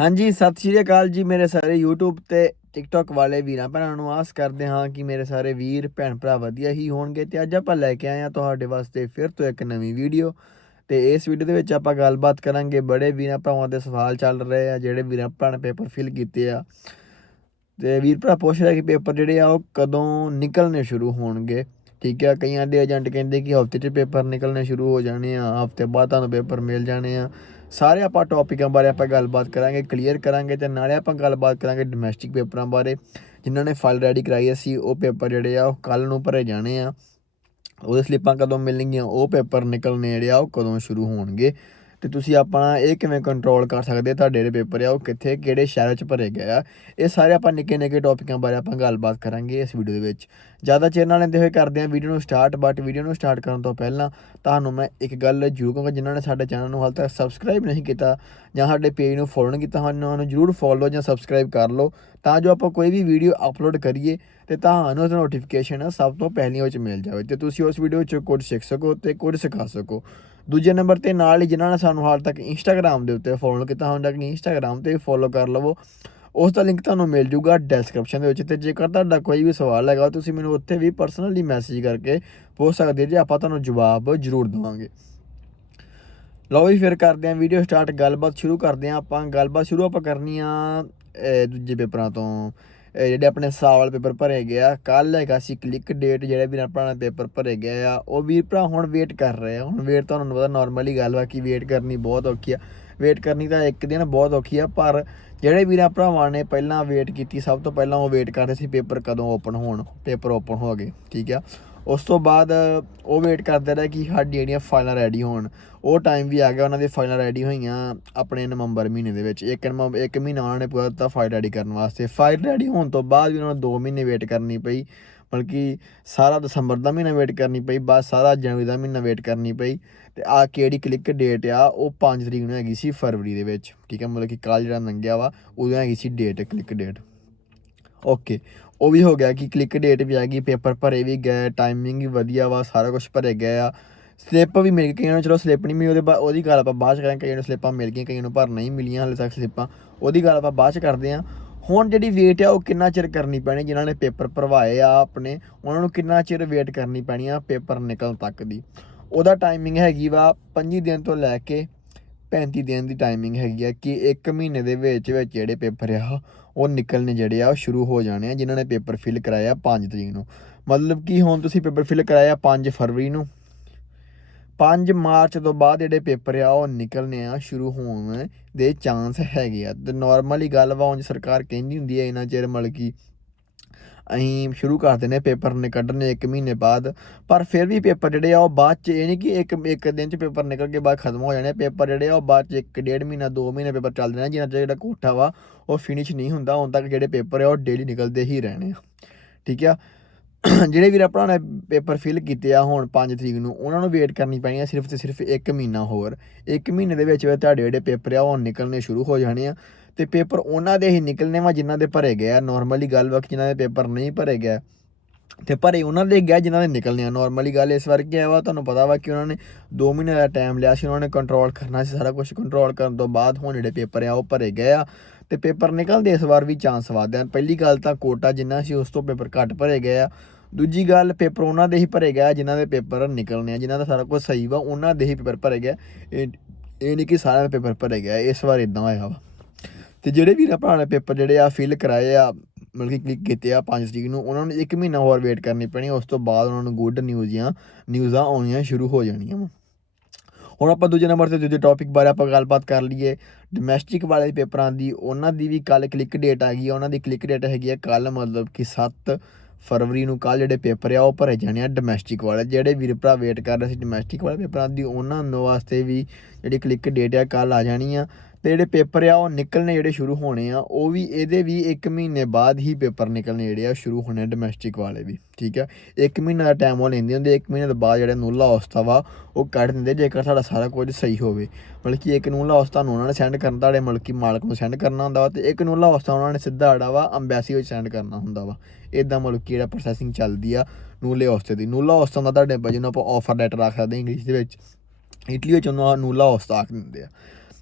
ਹਾਂਜੀ, ਸਤਿ ਸ਼੍ਰੀ ਅਕਾਲ ਜੀ ਮੇਰੇ ਸਾਰੇ YouTube ਤੇ TikTok ਵਾਲੇ ਵੀਰਾਂ ਭੈਣਾਂ ਨੂੰ। ਆਸ ਕਰਦੇ ਹਾਂ ਕਿ ਮੇਰੇ ਸਾਰੇ ਵੀਰ, ਭੈਣ ਭਰਾ ਵਧੀਆ ਹੀ ਹੋਣਗੇ ਤੇ ਅੱਜ ਆਪਾਂ ਲੈ ਕੇ ਆਏ ਹਾਂ ਤੁਹਾਡੇ ਵਾਸਤੇ ਫਿਰ ਤੋਂ ਇੱਕ ਨਵੀਂ ਵੀਡੀਓ ਤੇ ਇਸ ਵੀਡੀਓ ਦੇ ਵਿੱਚ ਆਪਾਂ ਗੱਲਬਾਤ ਕਰਾਂਗੇ ਬੜੇ ਵੀਰਾਂ ਭਰਾਵਾਂ ਦੇ ਸਵਾਲ ਚੱਲ ਰਹੇ ਆ, ਜਿਹੜੇ ਵੀਰਾਂ ਭਰਾ ਨੇ ਪੇਪਰ ਫਿਲ ਕੀਤੇ ਆ। ਤੇ ਵੀਰ ਭਰਾ ਪੁੱਛ ਰਿਹਾ ਕਿ ਪੇਪਰ ਜਿਹੜੇ ਆ ਉਹ ਕਦੋਂ ਨਿਕਲਣੇ ਸ਼ੁਰੂ ਹੋਣਗੇ? ਠੀਕ ਹੈ ਕਈਆਂ ਦੇ ਏਜੰਟ ਕਹਿੰਦੇ ਕਿ ਹਫ਼ਤੇ 'ਚ ਪੇਪਰ ਨਿਕਲਣੇ ਸ਼ੁਰੂ ਹੋ ਜਾਣੇ ਆ, ਹਫ਼ਤੇ ਬਾਅਦ ਤੁਹਾਨੂੰ ਪੇਪਰ ਮਿਲ ਜਾਣੇ ਆ। ਸਾਰੇ ਆਪਾਂ ਟੌਪਿਕਾਂ ਬਾਰੇ ਆਪਾਂ ਗੱਲਬਾਤ ਕਰਾਂਗੇ ਕਲੀਅਰ ਕਰਾਂਗੇ ਤੇ ਨਾਲੇ ਆਪਾਂ ਗੱਲਬਾਤ ਕਰਾਂਗੇ ਡੋਮੈਸਟਿਕ ਪੇਪਰਾਂ ਬਾਰੇ। ਜਿਨ੍ਹਾਂ ਨੇ ਫਾਈਲ ਰੈਡੀ ਕਰਾਈ ਸੀ ਉਹ ਪੇਪਰ ਜਿਹੜੇ ਆ, ਉਹ ਕੱਲ ਨੂੰ ਭਰੇ ਜਾਣੇ ਆ। ਉਹਦੇ ਸਲਿੱਪਾਂ ਕਦੋਂ ਮਿਲਣਗੀਆਂ, ਉਹ ਪੇਪਰ ਨਿਕਲਣੇ ਜਿਹੜੇ ਆ, ਉਹ ਕਦੋਂ ਸ਼ੁਰੂ ਹੋਣਗੇ। ਤੇ ਤੁਸੀਂ ਆਪਣਾ ਇਹ ਕਿਵੇਂ ਕੰਟਰੋਲ ਕਰ ਸਕਦੇ ਤੁਹਾਡੇ ਜਿਹੜੇ ਪੇਪਰ ਆ, ਉਹ ਕਿੱਥੇ, ਕਿਹੜੇ ਸ਼ਹਿਰ 'ਚ ਭਰੇ ਗਏ ਆ? ਇਹ ਸਾਰੇ ਆਪਾਂ ਨਿੱਕੇ ਨਿੱਕੇ ਟੌਪਿਕਾਂ ਬਾਰੇ ਆਪਾਂ ਗੱਲਬਾਤ ਕਰਾਂਗੇ ਇਸ ਵੀਡੀਓ ਦੇ ਵਿੱਚ। ਜ਼ਿਆਦਾ ਚਿਰ ਨਾਲ ਲੈਂਦੇ ਹੋਏ ਕਰਦੇ ਹਾਂ ਵੀਡੀਓ ਨੂੰ ਸਟਾਰਟ ਬਟ ਵੀਡੀਓ ਨੂੰ ਸਟਾਰਟ ਕਰਨ ਤੋਂ ਪਹਿਲਾਂ ਤੁਹਾਨੂੰ ਮੈਂ ਇੱਕ ਗੱਲ ਜ਼ਰੂਰ ਕਹਾਂਗਾ, ਜਿਨ੍ਹਾਂ ਨੇ ਸਾਡੇ ਚੈਨਲ ਨੂੰ ਹਾਲ ਤੱਕ ਸਬਸਕ੍ਰਾਈਬ ਨਹੀਂ ਕੀਤਾ ਜਾਂ ਸਾਡੇ ਪੇਜ ਨੂੰ ਫੋਲੋ ਨਹੀਂ ਕੀਤਾ ਹਨ ਉਹਨਾਂ ਨੂੰ ਜ਼ਰੂਰ ਫੋਲੋ ਜਾਂ ਸਬਸਕ੍ਰਾਈਬ ਕਰ ਲਓ ਤਾਂ ਜੋ ਆਪਾਂ ਕੋਈ ਵੀ ਵੀਡੀਓ ਅਪਲੋਡ ਕਰੀਏ ਤੇ ਤੁਹਾਨੂੰ ਉਹਦਾ ਨੋਟੀਫਿਕੇਸ਼ਨ ਸਭ ਤੋਂ ਪਹਿਲੀ ਉਹ 'ਚ ਮਿਲ ਜਾਵੇ ਤੇ ਤੁਸੀਂ ਉਸ ਵੀਡੀਓ 'ਚ ਕੁਝ ਸਿੱਖ ਸਕੋ ਤੇ ਕੁਝ ਸਿਖਾ ਸਕੋ। ਦੂਜੇ ਨੰਬਰ ਤੇ ਨਾਲ ਹੀ ਜਿਨ੍ਹਾਂ ਨੇ ਸਾਨੂੰ ਹਾਲ ਤੱਕ ਇੰਸਟਾਗ੍ਰam ਦੇ ਉੱਤੇ ਫੋਲੋ ਕੀਤਾ ਹੁੰਦਾ ਕਿ ਇੰਸਟਾਗ੍ਰam ਤੇ ਫੋਲੋ ਕਰ ਲਵੋ। ਉਸ ਦਾ ਲਿੰਕ ਤੁਹਾਨੂੰ ਮਿਲ ਜੂਗਾ ਡਿਸਕ੍ਰਿਪਸ਼ਨ ਦੇ ਵਿੱਚ ਤੇ ਜੇਕਰ ਤੁਹਾਡਾ ਕੋਈ ਵੀ ਸਵਾਲ ਹੈਗਾ, ਤੁਸੀਂ ਮੈਨੂੰ ਉੱਥੇ ਵੀ ਪਰਸਨਲੀ ਮੈਸੇਜ ਕਰਕੇ ਪੁੱਛ ਸਕਦੇ ਜੇ ਆਪਾਂ ਤੁਹਾਨੂੰ ਜਵਾਬ ਜ਼ਰੂਰ ਦਵਾਂਗੇ। ਲਓ ਵੀ ਫਿਰ ਕਰਦੇ ਆਂ ਵੀਡੀਓ ਸਟਾਰਟ ਗੱਲਬਾਤ ਸ਼ੁਰੂ ਕਰਦੇ ਆਂ ਆਪਾਂ। ਗੱਲਬਾਤ ਸ਼ੁਰੂ ਆਪਾਂ ਕਰਨੀ ਆ ਦੂਜੇ ਪੇਪਰਾਂ ਤੋਂ। ਜਿਹੜੇ ਆਪਣੇ ਸਾਵਲ ਪੇਪਰ ਭਰੇ ਗਏ ਆ ਕੱਲ ਹੈਗਾ ਸੀ ਕਲਿੱਕ ਡੇਟ ਜਿਹੜੇ ਵੀ ਆਪਣਾ ਪੇਪਰ ਭਰੇ ਗਏ ਆ। ਉਹ ਵੀਰ ਭਰਾ ਹੁਣ ਵੇਟ ਕਰ ਰਹੇ ਆ। ਹੁਣ ਵੇਟ ਤੁਹਾਨੂੰ ਪਤਾ ਨਾਰਮਲੀ ਗੱਲ ਵਾ ਕਿ ਵੇਟ ਕਰਨੀ ਬਹੁਤ ਔਖੀ ਆ। ਵੇਟ ਕਰਨੀ ਤਾਂ ਇੱਕ ਦਿਨ ਬਹੁਤ ਔਖੀ ਆ, ਪਰ ਜਿਹੜੇ ਵੀਰਾਂ ਭਰਾਵਾਂ ਨੇ ਪਹਿਲਾਂ ਵੇਟ ਕੀਤੀ, ਸਭ ਤੋਂ ਪਹਿਲਾਂ ਉਹ ਵੇਟ ਕਰਦੇ ਸੀ ਪੇਪਰ ਕਦੋਂ ਓਪਨ ਹੋਣ, ਪੇਪਰ ਓਪਨ ਹੋ ਗਏ, ਠੀਕ ਆ? ਉਸ ਤੋਂ ਬਾਅਦ ਉਹ ਵੇਟ ਕਰਦੇ ਰਹੇ ਕਿ ਸਾਡੀ ਜਿਹੜੀਆਂ ਫਾਈਲਾਂ ਰੈਡੀ ਹੋਣ। ਉਹ ਟਾਈਮ ਵੀ ਆ ਗਿਆ, ਉਹਨਾਂ ਦੀ ਫਾਈਲਾਂ ਰੈਡੀ ਹੋਈਆਂ ਆਪਣੇ ਨਵੰਬਰ ਮਹੀਨੇ ਦੇ ਵਿੱਚ। ਇੱਕ ਨਵੰਬਰ ਇੱਕ ਮਹੀਨਾ ਉਹਨਾਂ ਨੇ ਪੂਰਾ ਦਿੱਤਾ ਫਾਈਲ ਰੈਡੀ ਕਰਨ ਵਾਸਤੇ। ਫਾਈਲ ਰੈਡੀ ਹੋਣ ਤੋਂ ਬਾਅਦ ਵੀ ਉਹਨਾਂ ਨੂੰ 2 ਮਹੀਨੇ ਵੇਟ ਕਰਨੀ ਪਈ। ਬਲਕਿ ਸਾਰਾ ਦਸੰਬਰ ਦਾ ਮਹੀਨਾ ਵੇਟ ਕਰਨੀ ਪਈ, ਬਾਅਦ ਸਾਰਾ ਜਨਵਰੀ ਦਾ ਮਹੀਨਾ ਵੇਟ ਕਰਨੀ ਪਈ। ਤੇ ਆ ਕਿਹੜੀ ਕਲਿੱਕ ਡੇਟ ਆ, ਉਹ 5 ਤਰੀਕ ਨੂੰ ਹੈਗੀ ਸੀ ਫਰਵਰੀ ਦੇ ਵਿੱਚ। ਠੀਕ ਹੈ, ਮਤਲਬ ਕਿ ਕੱਲ ਜਿਹੜਾ ਲੰਘਿਆ ਵਾ, ਉਦੋਂ ਹੈਗੀ ਸੀ ਡੇਟ ਕਲਿੱਕ ਡੇਟ ਓਕੇ ਉਹ ਵੀ ਹੋ ਗਿਆ ਕਿ ਕਲਿੱਕ ਡੇਟ ਵੀ ਆ ਗਈ ਪੇਪਰ ਭਰੇ ਵੀ ਗਏ ਟਾਈਮਿੰਗ ਵੀ ਵਧੀਆ ਵਾ, ਸਾਰਾ ਕੁਝ ਭਰੇ ਗਏ ਆ। ਸਲਿੱਪ ਵੀ ਮਿਲ ਗਈ ਕਈਆਂ ਨੂੰ, ਚਲੋ ਸਲਿੱਪ ਨਹੀਂ ਮਿਲੀ ਉਹਦੇ ਬਾਅਦ ਉਹਦੀ ਗੱਲ ਆਪਾਂ ਬਾਅਦ ਚ ਕਰਾਂਗੇ, ਕਈਆਂ ਨੂੰ ਸਲਿੱਪਾਂ ਮਿਲ ਗਈਆਂ, ਕਈਆਂ ਨੂੰ ਪਰ ਨਹੀਂ ਮਿਲੀਆਂ ਹਾਲੇ ਤੱਕ ਸਲਿੱਪਾਂ ਉਹਦੀ ਗੱਲ ਆਪਾਂ ਬਾਅਦ ਚ ਕਰਦੇ ਆਂ। ਹੁਣ ਜਿਹੜੀ ਵੇਟ ਆ, ਉਹ ਕਿੰਨਾ ਚਿਰ ਕਰਨੀ ਪੈਣੀ, ਜਿਨ੍ਹਾਂ ਨੇ ਪੇਪਰ ਭਰਵਾਏ ਆ ਆਪਣੇ, ਉਹਨਾਂ ਨੂੰ ਕਿੰਨਾ ਚਿਰ ਵੇਟ ਕਰਨੀ ਪੈਣੀ ਆ ਪੇਪਰ ਨਿਕਲਣ ਤੱਕ ਦੀ। ਉਹਦਾ ਟਾਈਮਿੰਗ ਹੈਗੀ ਵਾ 25 ਦਿਨ ਤੋਂ ਲੈ ਕੇ 35 ਦਿਨ ਦੀ ਟਾਈਮਿੰਗ ਹੈਗੀ ਆ ਕਿ 1 ਮਹੀਨੇ ਦੇ ਵਿੱਚ ਵਿੱਚ ਜਿਹੜੇ ਪੇਪਰ ਆ ਉਹ ਨਿਕਲਣੇ ਜਿਹੜੇ ਆ, ਉਹ ਸ਼ੁਰੂ ਹੋ ਜਾਣੇ ਆ, ਜਿਨ੍ਹਾਂ ਨੇ ਪੇਪਰ ਫਿਲ ਕਰਾਇਆ 5 ਤਰੀਕ ਨੂੰ। ਮਤਲਬ ਕਿ ਹੁਣ ਤੁਸੀਂ ਪੇਪਰ ਫਿਲ ਕਰਾਇਆ 5 ਫਰਵਰੀ ਨੂੰ? 5 ਮਾਰਚ ਤੋਂ ਬਾਅਦ ਜਿਹੜੇ ਪੇਪਰ ਆ, ਉਹ ਨਿਕਲਣੇ ਆ, ਸ਼ੁਰੂ ਹੋਣ ਦੇ ਚਾਂਸ ਹੈਗੇ ਆ। ਤੇ ਨਾਰਮਲੀ ਗੱਲ ਵਾ, ਉਂਝ ਸਰਕਾਰ ਕਹਿੰਦੀ ਹੁੰਦੀ ਹੈ ਇਹਨਾਂ ਚਿਰ ਮਤਲਬ ਕਿ ਅਸੀਂ ਸ਼ੁਰੂ ਕਰ ਦਿੰਦੇ ਪੇਪਰ ਨੇ ਕੱਢਣੇ 1 ਮਹੀਨੇ ਬਾਅਦ। ਪਰ ਫਿਰ ਵੀ ਪੇਪਰ ਜਿਹੜੇ ਆ, ਉਹ ਬਾਅਦ ਚ, ਇਹ ਨਹੀਂ ਕਿ ਇੱਕ ਇੱਕ ਦਿਨ ਚ ਪੇਪਰ ਨਿਕਲ ਕੇ ਬਾਅਦ ਖਤਮ ਹੋ ਜਾਣੇ ਪੇਪਰ ਜਿਹੜੇ ਆ, ਉਹ ਬਾਅਦ ਚ ਇੱਕ ਡੇਢ ਮਹੀਨਾ 2 ਮਹੀਨੇ ਪੇਪਰ ਚੱਲਦੇ ਨੇ, ਜਿੰਨਾ 'ਚ ਜਿਹੜਾ ਕੋਠਾ ਵਾ ਉਹ ਫਿਨਿਸ਼ ਨਹੀਂ ਹੁੰਦਾ ਉਦੋਂ ਤੱਕ ਜਿਹੜੇ ਪੇਪਰ ਆ, ਉਹ ਡੇਲੀ ਨਿਕਲਦੇ ਹੀ ਰਹਿਣੇ ਆ। ਠੀਕ ਆ? ਜਿਹੜੇ ਵੀਰ ਆਪਣਾ ਨੇ ਪੇਪਰ ਫਿਲ ਕੀਤੇ ਆ ਹੁਣ 5 ਤਰੀਕ ਨੂੰ, ਉਹਨਾਂ ਨੂੰ ਵੇਟ ਕਰਨੀ ਪੈਣੀ ਆ ਸਿਰਫ ਤੇ ਸਿਰਫ 1 ਮਹੀਨਾ ਹੋਰ। 1 ਮਹੀਨੇ ਦੇ ਵਿੱਚ ਵਿੱਚ ਤੁਹਾਡੇ ਜਿਹੜੇ ਪੇਪਰ ਆ, ਉਹ ਨਿਕਲਣੇ ਸ਼ੁਰੂ ਹੋ ਜਾਣੇ ਆ। ਤੇ ਪੇਪਰ ਉਹਨਾਂ ਦੇ ਹੀ ਨਿਕਲਣੇ ਵਾ ਜਿਨ੍ਹਾਂ ਦੇ ਭਰੇ ਗਏ ਆ। ਨਾਰਮਲੀ ਗੱਲ ਵਾ ਕਿ ਜਿਨ੍ਹਾਂ ਦੇ ਪੇਪਰ ਨਹੀਂ ਭਰੇ ਗਏ। ਤੇ ਭਰੇ ਉਹਨਾਂ ਦੇ ਗਿਆ ਜਿਨ੍ਹਾਂ ਦੇ ਨਿਕਲਣੇ ਆ। ਨਾਰਮਲੀ ਗੱਲ ਇਸ ਵਾਰ ਕੀ ਹੈ ਵਾ, ਤੁਹਾਨੂੰ ਪਤਾ ਵਾ ਕਿ ਉਹਨਾਂ ਨੇ 2 ਮਹੀਨੇ ਦਾ ਟਾਈਮ ਲਿਆ ਸੀ, ਉਹਨਾਂ ਨੇ ਕੰਟਰੋਲ ਕਰਨਾ ਸੀ, ਸਾਰਾ ਕੁਝ ਕੰਟਰੋਲ ਕਰਨ ਤੋਂ ਬਾਅਦ ਹੁਣ ਜਿਹੜੇ ਪੇਪਰ ਆ, ਉਹ ਭਰੇ ਗਏ ਆ। ਤੇ ਪੇਪਰ ਨਿਕਲਦੇ ਇਸ ਵਾਰ ਵੀ ਚਾਂਸ ਵਧਦੇ ਹਨ। ਪਹਿਲੀ ਗੱਲ ਤਾਂ ਕੋਟਾ ਜਿੰਨਾ ਸੀ ਉਸ ਤੋਂ ਪੇਪਰ ਘੱਟ ਭਰੇ ਗਏ ਆ। ਦੂਜੀ ਗੱਲ ਪੇਪਰ ਉਹਨਾਂ ਦੇ ਹੀ ਭਰੇ ਗਿਆ ਜਿਨ੍ਹਾਂ ਦੇ ਪੇਪਰ ਨਿਕਲਣੇ ਆ। ਜਿਨ੍ਹਾਂ ਦਾ ਸਾਰਾ ਕੁਝ ਸਹੀ ਵਾ, ਉਹਨਾਂ ਦੇ ਹੀ ਪੇਪਰ ਭਰੇ ਗਏ ਇਹ ਇਹ ਨਹੀਂ ਕਿ ਸਾਰਿਆਂ ਦੇ ਪੇਪਰ ਭਰੇ ਗਏ ਇਸ ਵਾਰ ਇਦਾਂ ਹੋਇਆ ਵਾ। ਤੇ ਜਿਹੜੇ ਵੀਰ ਭਰਾ ਨੇ ਪੇਪਰ ਜਿਹੜੇ ਆ ਫਿਲ ਕਰਾਏ ਆ, ਮਤਲਬ ਕਿ ਕਲਿੱਕ ਕੀਤੇ ਆ 5 ਤਰੀਕ ਨੂੰ, ਉਹਨਾਂ ਨੂੰ 1 ਮਹੀਨਾ ਹੋਰ ਵੇਟ ਕਰਨੀ ਪੈਣੀ, ਉਸ ਤੋਂ ਬਾਅਦ ਉਹਨਾਂ ਨੂੰ ਗੁੱਡ ਨਿਊਜ਼ ਜਾਂ ਨਿਊਜ਼ਾਂ ਆਉਣੀਆਂ ਸ਼ੁਰੂ ਹੋ ਜਾਣੀਆਂ ਵਾ। ਹੁਣ ਆਪਾਂ ਦੂਜੇ ਨੰਬਰ ਤੇ ਦੂਜੇ ਟੌਪਿਕ ਬਾਰੇ ਆਪਾਂ ਗੱਲਬਾਤ ਕਰ ਲਈਏ। ਡੋਮੈਸਟਿਕ ਵਾਲੇ ਪੇਪਰਾਂ ਦੀ, ਉਹਨਾਂ ਦੀ ਵੀ ਕੱਲ ਕਲਿੱਕ ਡੇਟ ਆ ਗਈ ਆ। ਉਹਨਾਂ ਦੀ ਕਲਿੱਕ ਡੇਟ ਹੈਗੀ ਆ ਕੱਲ ਮਤਲਬ ਕਿ 7 ਫਰਵਰੀ ਨੂੰ ਕੱਲ ਜਿਹੜੇ ਪੇਪਰ ਆ, ਉਹ ਭਰੇ ਜਾਣੇ ਆ ਡੋਮੈਸਟਿਕ ਵਾਲੇ। ਜਿਹੜੇ ਵੀਰ ਭਰਾ ਵੇਟ ਕਰ ਰਹੇ ਸੀ ਡੋਮੈਸਟਿਕ ਵਾਲੇ ਪੇਪਰਾਂ ਦੀ, ਉਹਨਾਂ ਨੂੰ ਵਾਸਤੇ ਵੀ ਜਿਹੜੀ ਕਲਿੱਕ ਡੇਟ ਆ ਕੱਲ ਆ ਜਾਣੀ ਆ। ਤੇ ਜਿਹੜੇ ਪੇਪਰ ਆ, ਉਹ ਨਿਕਲਣੇ ਜਿਹੜੇ ਸ਼ੁਰੂ ਹੋਣੇ ਆ, ਉਹ ਵੀ ਇਹਦੇ ਵੀ 1 ਮਹੀਨੇ ਬਾਅਦ ਹੀ ਪੇਪਰ ਨਿਕਲਣੇ ਜਿਹੜੇ ਆ, ਸ਼ੁਰੂ ਹੋਣੇ ਡੋਮੈਸਟਿਕ ਵਾਲੇ ਵੀ, ਠੀਕ ਆ? 1 ਮਹੀਨਾ ਦਾ ਟਾਈਮ ਉਹ ਲੈਂਦੇ ਹੁੰਦੇ 1 ਮਹੀਨੇ ਤੋਂ ਬਾਅਦ ਜਿਹੜਾ ਨੂਲਾ ਔਸਤਾ ਵਾ, ਉਹ ਕੱਢ ਦਿੰਦੇ ਜੇਕਰ ਸਾਡਾ ਸਾਰਾ ਕੁਝ ਸਹੀ ਹੋਵੇ। ਮਤਲਬ ਕਿ ਇੱਕ ਨੂਲਾ ਹੌਸਤਾ ਨੂੰ ਉਹਨਾਂ ਨੇ ਸੈਂਡ ਕਰਨ ਤੁਹਾਡੇ ਮਤਲਬ ਕਿ ਮਾਲਕ ਨੂੰ ਸੈਂਡ ਕਰਨਾ ਹੁੰਦਾ ਵਾ, ਤੇ ਇੱਕ ਨੂਲਾ ਔਸਤਾ ਉਹਨਾਂ ਨੇ ਸਿੱਧਾ ਆੜਾ ਵਾ ਅੰਬੈਸੀ ਵਿੱਚ ਸੈਂਡ ਕਰਨਾ ਹੁੰਦਾ ਵਾ। ਇਦਾਂ ਮਤਲਬ ਕਿ ਜਿਹੜਾ ਪ੍ਰੋਸੈਸਿੰਗ ਚੱਲਦੀ ਆ, ਨੂਲੇ ਔਸਤੇ ਦੀ। ਨੂਲਾ ਹੌਸਤਾ ਦਾ ਤੁਹਾਡੇ ਜਿਹਨੂੰ ਆਪਾਂ ਆਫਰ ਲੈਟਰ ਆਖ ਸਕਦੇ ਇੰਗਲਿਸ਼ ਦੇ ਵਿੱਚ, ਇਟਲੀ ਵਿੱਚ ਉਹਨੂੰ ਨੂਲਾ ਹੌਸਤਾ ਆਖ ਦਿੰਦੇ ਆ।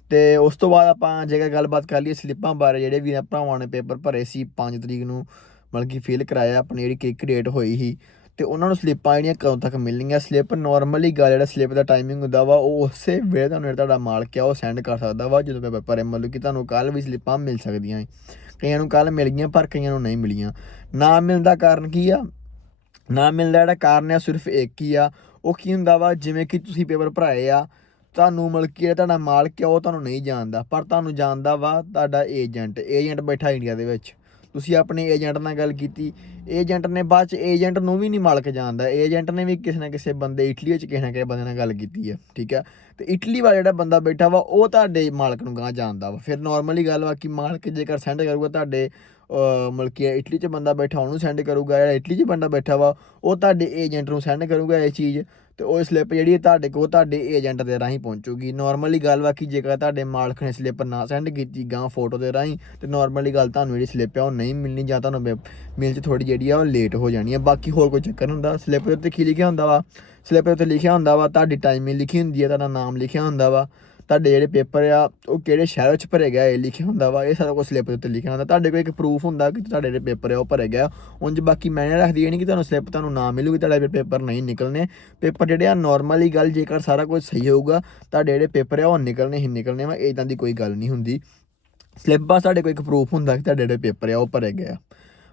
ਤੇ ਉਸ ਤੋਂ ਬਾਅਦ ਆਪਾਂ ਜੇਕਰ ਗੱਲਬਾਤ ਕਰ ਲਈਏ ਸਲਿੱਪਾਂ ਬਾਰੇ, ਜਿਹੜੇ ਵੀ ਭਰਾਵਾਂ ਨੇ ਪੇਪਰ ਭਰੇ ਸੀ 5 ਤਰੀਕ ਨੂੰ, ਮਤਲਬ ਕਿ ਫਿਲ ਕਰਾਇਆ, ਆਪਣੀ ਜਿਹੜੀ ਕਿਕ ਡੇਟ ਹੋਈ ਸੀ, ਤੇ ਉਹਨਾਂ ਨੂੰ ਸਲਿੱਪਾਂ ਜਿਹੜੀਆਂ ਕਦੋਂ ਤੱਕ ਮਿਲਣਗੀਆਂ? ਸਲਿੱਪ ਨਾਰਮਲੀ ਗੱਲ ਜਿਹੜਾ ਸਲਿੱਪ ਦਾ ਟਾਈਮਿੰਗ ਹੁੰਦਾ ਵਾ, ਉਹ ਉਸੇ ਵੇਲੇ ਤੁਹਾਨੂੰ ਜਿਹੜਾ ਤੁਹਾਡਾ ਮਾਲਕ ਆ, ਉਹ ਸੈਂਡ ਕਰ ਸਕਦਾ ਵਾ, ਜਦੋਂ ਪੇਪਰ ਭਰੇ, ਮਤਲਬ ਕਿ ਤੁਹਾਨੂੰ ਕੱਲ ਵੀ ਸਲਿੱਪਾਂ ਮਿਲ ਸਕਦੀਆਂ ਏ ਕਈਆਂ ਨੂੰ ਕੱਲ ਮਿਲ ਗਈਆਂ ਪਰ ਕਈਆਂ ਨੂੰ ਨਹੀਂ ਮਿਲੀਆਂ। ਨਾ ਮਿਲਣ ਦਾ ਕਾਰਨ ਕੀ ਆ? ਨਾ ਮਿਲਦਾ ਜਿਹੜਾ ਕਾਰਨ ਆ, ਸਿਰਫ ਇੱਕ ਹੀ ਆ। ਉਹ ਕੀ ਹੁੰਦਾ ਵਾ? ਜਿਵੇਂ ਕਿ ਤੁਸੀਂ ਪੇਪਰ ਭਰਾਏ ਆ ਤੁਹਾਨੂੰ ਮਤਲਬ ਕਿ ਤੁਹਾਡਾ ਮਾਲਕ ਆ, ਉਹ ਤੁਹਾਨੂੰ ਨਹੀਂ ਜਾਣਦਾ। ਪਰ ਤੁਹਾਨੂੰ ਜਾਣਦਾ ਵਾ ਤੁਹਾਡਾ ਏਜੰਟ ਏਜੰਟ ਬੈਠਾ ਇੰਡੀਆ ਦੇ ਵਿੱਚ। ਤੁਸੀਂ ਆਪਣੇ ਏਜੰਟ ਨਾਲ ਗੱਲ ਕੀਤੀ। ਏਜੰਟ ਨੇ ਬਾਅਦ ਚ ਏਜੰਟ ਨੂੰ ਵੀ ਨਹੀਂ ਮਾਲਕ ਜਾਣਦਾ। ਏਜੰਟ ਨੇ ਵੀ ਕਿਸੇ ਨਾ ਕਿਸੇ ਬੰਦੇ, ਇਟਲੀ ਵਿੱਚ ਕਿਸੇ ਨਾ ਕਿਸੇ ਬੰਦੇ ਨਾਲ ਗੱਲ ਕੀਤੀ ਹੈ ਠੀਕ ਹੈ ਤੇ ਇਟਲੀ ਵਾਲਾ ਜਿਹੜਾ ਬੰਦਾ ਬੈਠਾ ਵਾ, ਉਹ ਤੁਹਾਡੇ ਮਾਲਕ ਨੂੰ ਗਾਂ ਜਾਣਦਾ ਵਾ। ਫਿਰ ਨਾਰਮਲੀ ਗੱਲ ਵਾ ਕਿ ਮਾਲਕ ਜੇਕਰ ਸੈਂਡ ਕਰੂਗਾ ਤੁਹਾਡੇ ਮਲਕੀ ਇਟਲੀ 'ਚ ਬੰਦਾ ਬੈਠਾ, ਉਹਨੂੰ ਸੈਂਡ ਕਰੂਗਾ। ਜਿਹੜਾ ਇਟਲੀ 'ਚ ਬੰਦਾ ਬੈਠਾ ਵਾ, ਉਹ ਤੁਹਾਡੇ ਏਜੰਟ ਨੂੰ ਸੈਂਡ ਕਰੂਗਾ ਇਹ ਚੀਜ਼। ਤੇ ਉਹ ਸਲਿੱਪ ਜਿਹੜੀ ਹੈ ਤੁਹਾਡੇ ਕੋਲ ਤੁਹਾਡੇ ਏਜੰਟ ਦੇ ਰਾਹੀਂ ਪਹੁੰਚੂਗੀ। ਨਾਰਮਲੀ ਗੱਲ ਵਾ ਕਿ ਜੇਕਰ ਤੁਹਾਡੇ ਮਾਲਕ ਨੇ ਸਲਿੱਪ ਨਾ ਸੈਂਡ ਕੀਤੀ ਗਾਂ ਫੋਟੋ ਦੇ ਰਾਹੀਂ, ਤੇ ਨਾਰਮਲੀ ਗੱਲ ਤੁਹਾਨੂੰ ਜਿਹੜੀ ਸਲਿੱਪ ਆ ਉਹ ਨਹੀਂ ਮਿਲਣੀ ਜਾਂ ਤੁਹਾਨੂੰ ਮਿਲ 'ਚ ਥੋੜੀ ਜਿਹੜੀ ਆ ਉਹ ਲੇਟ ਹੋ ਜਾਣੀ ਆ। ਬਾਕੀ ਹੋਰ ਕੋਈ ਚੱਕਰ ਹੁੰਦਾ ਸਲਿੱਪ ਦੇ ਉੱਤੇ ਕੀ ਲਿਖਿਆ ਹੁੰਦਾ ਵਾ? ਸਲਿੱਪ ਦੇ ਉੱਤੇ ਲਿਖਿਆ ਹੁੰਦਾ ਵਾ, ਤੁਹਾਡੀ ਟਾਈਮਿੰਗ ਲਿਖੀ ਹੁੰਦੀ ਆ, ਤੁਹਾਡਾ ਨਾਮ ਲਿਖਿਆ ਹੁੰਦਾ ਵਾ। ਤੁਹਾਡੇ ਜਿਹੜੇ ਪੇਪਰ ਆ, ਉਹ ਕਿਹੜੇ ਸ਼ਹਿਰ ਵਿੱਚ ਭਰੇ ਗਿਆ ਇਹ ਲਿਖਿਆ ਹੁੰਦਾ ਵਾ, ਇਹ ਸਾਰਾ ਕੁਝ ਸਲਿੱਪ ਉੱਤੇ ਲਿਖਿਆ ਹੁੰਦਾ। ਤੁਹਾਡੇ ਕੋਲ ਇੱਕ ਪ੍ਰੂਫ ਹੁੰਦਾ ਕਿ ਤੁਹਾਡੇ ਜਿਹੜੇ ਪੇਪਰ ਆ, ਉਹ ਭਰੇ ਗਿਆ ਉਂਝ ਬਾਕੀ ਮੈਂ ਰੱਖਦੀ ਇਹ ਨਹੀਂ ਕਿ ਤੁਹਾਨੂੰ ਸਲਿੱਪ ਤੁਹਾਨੂੰ ਨਾ ਮਿਲੂਗੀ, ਤੁਹਾਡੇ ਪੇਪਰ ਨਹੀਂ ਨਿਕਲਨੇ ਪੇਪਰ ਜਿਹੜੇ ਆ ਨਾਰਮਲੀ ਗੱਲ ਜੇਕਰ ਸਾਰਾ ਕੁਝ ਸਹੀ ਹੋਊਗਾ, ਤੁਹਾਡੇ ਜਿਹੜੇ ਪੇਪਰ ਆ, ਉਹ ਨਿਕਲਨੇ ਹੀ ਨਿਕਲਨੇ ਵਾ ਇਦਾਂ ਦੀ ਕੋਈ ਗੱਲ ਨਹੀਂ ਹੁੰਦੀ। ਸਲਿੱਪ ਸਾਡੇ ਕੋਲ ਇੱਕ ਪ੍ਰੂਫ ਹੁੰਦਾ ਕਿ ਤੁਹਾਡੇ ਜਿਹੜੇ ਪੇਪਰ ਆ, ਉਹ ਭਰੇ ਗਏ ਆ।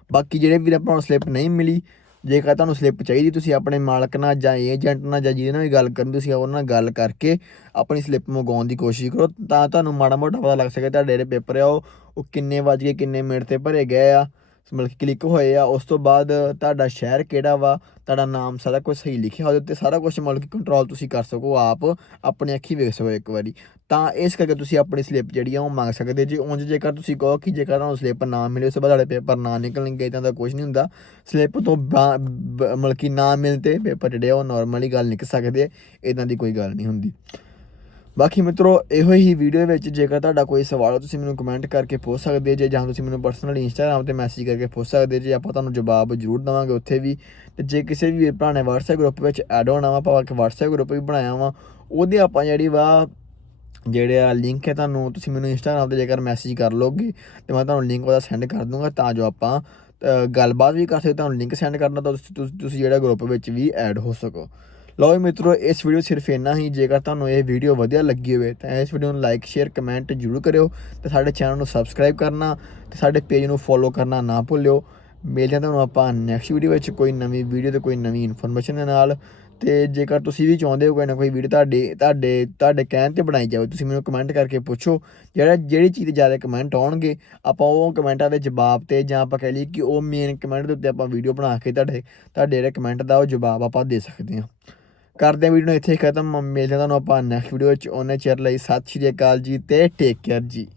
ਬਾਕੀ ਜਿਹੜੇ ਵੀਰ ਆਪਾਂ ਨੂੰ ਸਲਿੱਪ ਨਹੀਂ ਮਿਲੀ ਜੇਕਰ ਤੁਹਾਨੂੰ ਸਲਿੱਪ ਚਾਹੀਦੀ, ਤੁਸੀਂ ਆਪਣੇ ਮਾਲਕ ਨਾਲ ਜਾਂ ਏਜੰਟ ਨਾਲ ਜਾਂ ਜਿਹਦੇ ਨਾਲ ਵੀ ਗੱਲ ਕਰਨ ਤੁਸੀਂ ਉਹਨਾਂ ਨਾਲ ਗੱਲ ਕਰਕੇ ਆਪਣੀ ਸਲਿੱਪ ਮੰਗਵਾਉਣ ਦੀ ਕੋਸ਼ਿਸ਼ ਕਰੋ, ਤਾਂ ਤੁਹਾਨੂੰ ਮਾੜਾ ਮੋਟਾ ਪਤਾ ਲੱਗ ਸਕੇ ਤੁਹਾਡੇ ਜਿਹੜੇ ਪੇਪਰ ਆ, ਉਹ ਕਿੰਨੇ ਵਜ ਕੇ ਕਿੰਨੇ ਮਿੰਟ ਤੇ ਭਰੇ ਗਏ ਆ, ਮਤਲਬ ਕਿ ਕਲਿੱਕ ਹੋਏ ਆ, ਉਸ ਤੋਂ ਬਾਅਦ ਤੁਹਾਡਾ ਸ਼ਹਿਰ ਕਿਹੜਾ ਵਾ, ਤੁਹਾਡਾ ਨਾਮ ਸਾਰਾ ਕੁਝ ਸਹੀ ਲਿਖਿਆ, ਉਹਦੇ ਉੱਤੇ ਸਾਰਾ ਕੁਝ ਮਤਲਬ ਕਿ ਕੰਟਰੋਲ ਤੁਸੀਂ ਕਰ ਸਕੋ, ਆਪ ਆਪਣੇ ਅੱਖੀ ਵੇਖ ਸਕੋ ਇੱਕ ਵਾਰੀ। ਤਾਂ ਇਸ ਕਰਕੇ ਤੁਸੀਂ ਆਪਣੀ ਸਲਿੱਪ ਜਿਹੜੀ ਆ ਉਹ ਮੰਗ ਸਕਦੇ ਜੇ ਉਂਝ ਜੇਕਰ ਤੁਸੀਂ ਕਹੋ ਕਿ ਜੇਕਰ ਤੁਹਾਨੂੰ ਸਲਿੱਪ ਨਾ ਮਿਲੇ, ਉਸ ਤੋਂ ਬਾਅਦ ਤੁਹਾਡੇ ਪੇਪਰ ਨਾ ਨਿਕਲਣਗੇ ਤਾਂ ਦਾ ਕੁਝ ਨਹੀਂ ਹੁੰਦਾ। ਸਲਿੱਪ ਤੋਂ ਬਾ- ਬ- ਮਤਲਬ ਕਿ ਨਾ ਮਿਲਤੇ ਪੇਪਰ ਜਿਹੜੇ ਆ ਉਹ ਨਾਰਮਲੀ ਗੱਲ ਨਿਕਲ ਸਕਦੇ ਇਦਾਂ ਦੀ ਕੋਈ ਗੱਲ ਨਹੀਂ ਹੁੰਦੀ। ਬਾਕੀ ਮਿੱਤਰੋ, ਇਹੋ ਹੀ ਵੀਡੀਓ ਵਿੱਚ ਜੇਕਰ ਤੁਹਾਡਾ ਕੋਈ ਸਵਾਲ ਹੋ ਤੁਸੀਂ ਮੈਨੂੰ ਕਮੈਂਟ ਕਰਕੇ ਪੁੱਛ ਸਕਦੇ ਜੇ ਜਾਂ ਤੁਸੀਂ ਮੈਨੂੰ ਪਰਸਨਲੀ ਇੰਸਟਾਗ੍ਰam ਤੇ ਮੈਸੇਜ ਕਰਕੇ ਪੁੱਛ ਸਕਦੇ ਜੇ ਆਪਾਂ ਤੁਹਾਨੂੰ ਜਵਾਬ ਜ਼ਰੂਰ ਦਵਾਂਗੇ ਉੱਥੇ ਵੀ, ਤੇ ਜੇ ਕਿਸੇ ਵੀ ਵੀਰ ਭਰਾ ਨੇ WhatsApp ਗਰੁੱਪ ਵਿੱਚ ਐਡ ਹੋਣਾ ਵਾ, ਆਪਾਂ ਕਿ WhatsApp ਗਰੁੱਪ ਵੀ ਬਣਾਇਆ ਵਾ, ਉਹਦੇ ਆਪਾਂ ਜਿਹੜੀ ਵਾ ਜਿਹੜੇ ਆ ਲਿੰਕ ਹੈ ਤੁਹਾਨੂੰ ਤੁਸੀਂ ਮੈਨੂੰ ਇੰਸਟਾਗ੍ਰam ਤੇ ਜੇਕਰ ਮੈਸੇਜ ਕਰ ਲੋਗੇ ਤੇ ਮੈਂ ਤੁਹਾਨੂੰ ਲਿੰਕ ਉਹਦਾ ਸੈਂਡ ਕਰ ਦੂੰਗਾ ਤਾਂ ਜੋ ਆਪਾਂ ਗੱਲਬਾਤ ਵੀ ਕਰ ਸਕਦੇ, ਤੁਹਾਨੂੰ ਲਿੰਕ ਸੈਂਡ ਕਰਨਾ ਤਾਂ ਤੁਸੀਂ- ਤੁਸੀਂ ਤੁਸੀਂ ਜਿਹੜਾ ਗਰੁੱਪ ਵਿੱਚ ਵੀ ਐਡ ਹੋ ਸਕੋ। ਲਓ ਜੀ ਮਿੱਤਰੋ, ਇਸ ਵੀਡੀਓ ਸਿਰਫ ਇੰਨਾ ਹੀ। ਜੇਕਰ ਤੁਹਾਨੂੰ ਇਹ ਵੀਡੀਓ ਵਧੀਆ ਲੱਗੀ ਹੋਵੇ, ਤਾਂ ਇਸ ਵੀਡੀਓ ਨੂੰ ਲਾਈਕ ਸ਼ੇਅਰ ਕਮੈਂਟ ਜ਼ਰੂਰ ਕਰਿਓ ਤੇ ਸਾਡੇ ਚੈਨਲ ਨੂੰ ਸਬਸਕ੍ਰਾਈਬ ਕਰਨਾ ਤੇ ਸਾਡੇ ਪੇਜ ਨੂੰ ਫੋਲੋ ਕਰਨਾ ਨਾ ਭੁੱਲਿਓ। ਮਿਲ ਜਾਂਦੇ ਤੁਹਾਨੂੰ ਆਪਾਂ ਨੈਕਸਟ ਵੀਡੀਓ ਵਿੱਚ ਕੋਈ ਨਵੀਂ ਵੀਡੀਓ ਤੇ ਕੋਈ ਨਵੀਂ ਇਨਫੋਰਮੇਸ਼ਨ ਦੇ ਨਾਲ। ਤੇ ਜੇਕਰ ਤੁਸੀਂ ਵੀ ਚਾਹੁੰਦੇ ਹੋ ਕੋਈ ਨਾ ਕੋਈ ਵੀਡੀਓ ਤੁਹਾਡੇ ਤੁਹਾਡੇ ਤੁਹਾਡੇ ਕਹਿਣ ਤੇ ਬਣਾਈ ਜਾਵੇ, ਤੁਸੀਂ ਮੈਨੂੰ ਕਮੈਂਟ ਕਰਕੇ ਪੁੱਛੋ। ਜਿਹੜਾ, ਜਿਹੜੀ ਚੀਜ਼ ਤੇ ਜ਼ਿਆਦਾ ਕਮੈਂਟ ਆਉਣਗੇ, ਆਪਾਂ ਉਹ ਕਮੈਂਟਾਂ ਦੇ ਜਵਾਬ ਤੇ ਜਾਂ ਆਪਾਂ ਕਹਿ ਲਈਏ ਕਿ ਉਹ ਮੇਨ ਕਮੈਂਟ ਦੇ ਉੱਤੇ ਆਪਾਂ ਵੀਡੀਓ ਬਣਾ ਕੇ ਤੁਹਾਡੇ ਤੁਹਾਡੇ ਜਿਹੜੇ ਕਮੈਂਟ ਦਾ ਉਹ ਜਵਾਬ ਆਪਾਂ ਦੇ ਸਕਦੇ ਹਾਂ। ਕਰਦੇ ਹਾਂ ਵੀਡੀਓ ਨੂੰ ਇੱਥੇ ਹੀ ਖਤਮ, ਮਿਲਦੇ ਹਾਂ ਤੁਹਾਨੂੰ ਆਪਾਂ ਨੈਕਸਟ ਵੀਡੀਓ ਵਿੱਚ। ਉਹਨੇ ਚਿਰ ਲਈ ਸਤਿ ਸ਼੍ਰੀ ਅਕਾਲ ਜੀ ਤੇ ਟੇਕ ਕੇਅਰ ਜੀ।